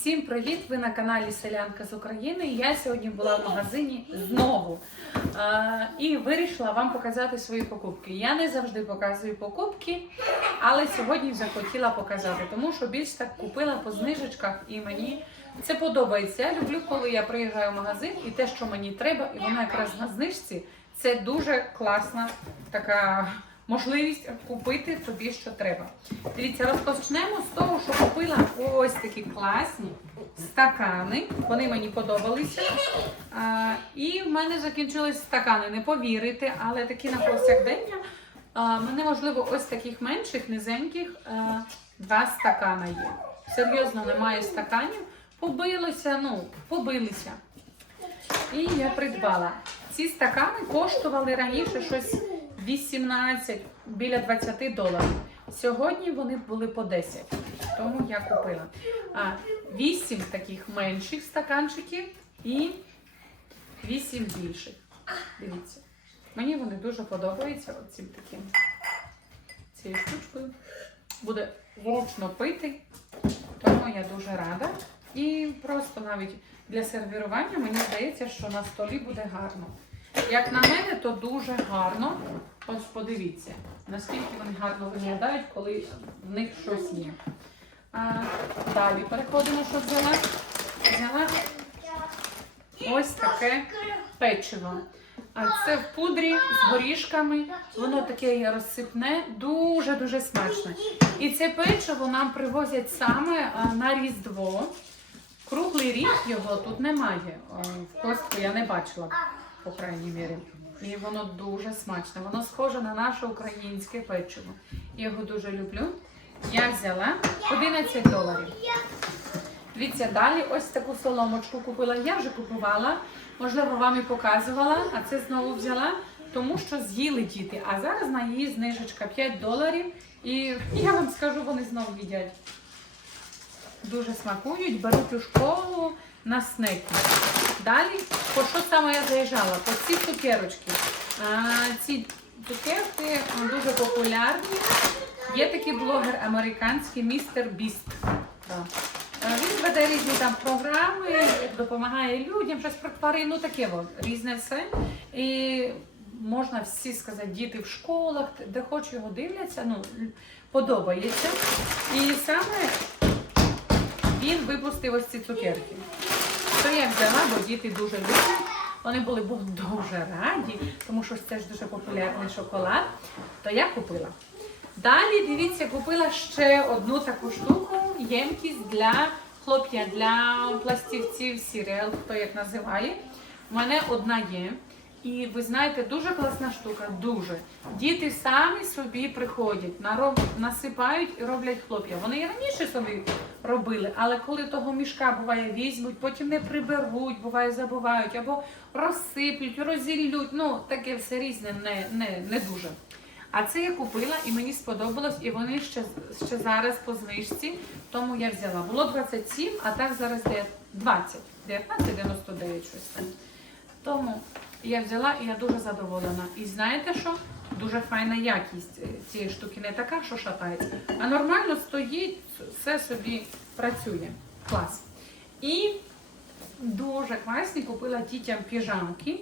Всім привіт! Ви на каналі Селянка з України. Я сьогодні була в магазині знову а, і вирішила вам показати свої покупки. Я не завжди показую покупки, але сьогодні захотіла показати, тому що більш так купила по знижечках і мені це подобається. Я люблю, коли я приїжджаю в магазин і те, що мені треба, і воно якраз на знижці. Це дуже класна така можливість купити тобі, що треба. Дивіться, розпочнемо з того, що купила ось такі класні стакани. Вони мені подобалися. А, і в мене закінчились стакани, не повірите, але такі на повсякдення. А, мене, можливо, ось таких менших, низеньких а, два стакана є. Серйозно, немає стаканів. Побилося, ну, побилися. І я придбала. Ці стакани коштували раніше щось 18, біля 20 доларів. Сьогодні вони були по 10, тому я купила. А 8 таких менших стаканчиків і 8 більших. Дивіться. Мені вони дуже подобаються оцим таким цією штучкою. Буде зручно пити, тому я дуже рада. І просто навіть для сервірування мені здається, що на столі буде гарно. Як на мене, то дуже гарно. Ось подивіться, наскільки вони гарно виглядають, коли в них щось є. А, далі переходимо, що взяла. Взяла ось таке печиво. А це в пудрі з горішками. Воно таке розсипне, дуже-дуже смачне. І це печиво нам привозять саме на Різдво. Круглий рік його тут немає. В костку я не бачила, по крайній мірі. І воно дуже смачне. Воно схоже на наше українське печиво. Я його дуже люблю. Я взяла 11 доларів. Дивіться, далі ось таку соломочку купила. Я вже купувала, можливо, вам і показувала, а це знову взяла, тому що з'їли діти. А зараз на її знижечка 5 доларів. І я вам скажу, вони знову їдять. Дуже смакують, беруть у школу на снеки. Далі, по що саме я заїжджала? По ці цукерочки. А, ці цукерки дуже популярні. Є такий блогер американський містер Біст. Він веде різні там програми, допомагає людям, щось про тварин, ну таке от, різне все. І можна всі сказати, діти в школах, де хоч його дивляться, ну подобається. І саме він випустив ось ці цукерки. Що я взяла, бо діти дуже люблять. Вони були був дуже раді, тому що це ж дуже популярний шоколад. То я купила. Далі, дивіться, купила ще одну таку штуку, ємкість для хлоп'я, для пластівців сірел, хто як називає. У мене одна є. І ви знаєте, дуже класна штука, дуже. Діти самі собі приходять, насипають і роблять хлоп'я. Вони і раніше собі робили, але коли того мішка буває візьмуть, потім не приберуть, буває забувають, або розсиплють, розіллють. Ну, таке все різне, не, не, не дуже. А це я купила і мені сподобалось, і вони ще, ще зараз по знижці, тому я взяла. Було 27, а так зараз 20, 19,99 щось. Тому я взяла і я дуже задоволена. І знаєте що? Дуже файна якість е, цієї штуки, не така, що шатається, а нормально стоїть, все собі працює. Клас. І дуже класні купила дітям піжамки.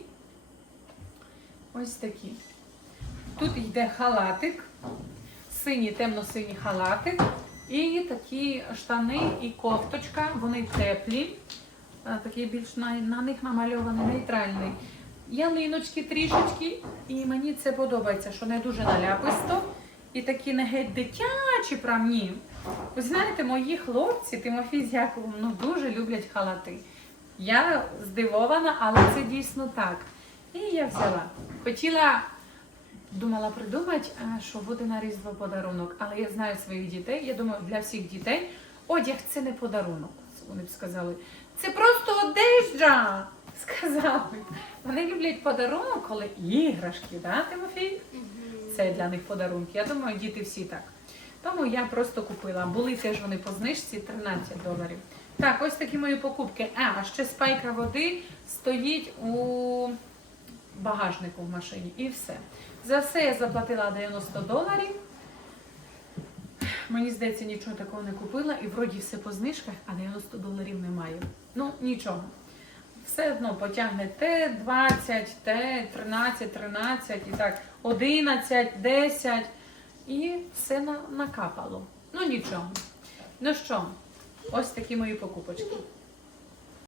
Ось такі. Тут йде халатик, синій, темно-синій халатик. І такі штани і кофточка, вони теплі. А, Такий більш на, на них намальований нейтральний. Ялиночки трішечки. І мені це подобається, що не дуже наляписто. І такі не геть дитячі прям ні. Ви знаєте, мої хлопці, Тимофій з Яковом, ну дуже люблять халати. Я здивована, але це дійсно так. І я взяла. Хотіла Думала придумати, що буде на Різдво подарунок, але я знаю своїх дітей. Я думаю, для всіх дітей одяг це не подарунок. Вони б сказали, це просто одежа. Сказали. Вони люблять подарунок, коли іграшки, да, Тимофій? Це для них подарунки. Я думаю, діти всі так. Тому я просто купила. Були теж вони по знижці 13 доларів. Так, ось такі мої покупки. А, ще спайка води стоїть у багажнику в машині і все. За все я заплатила 90 доларів. мені здається, нічого такого не купила, і вроді все по знижках, а 90 доларів немає. Ну, нічого. Все одно потягне Т20, Т13, 13 і так, 11, 10 і все на, накапало. Ну нічого. Ну що, ось такі мої покупочки.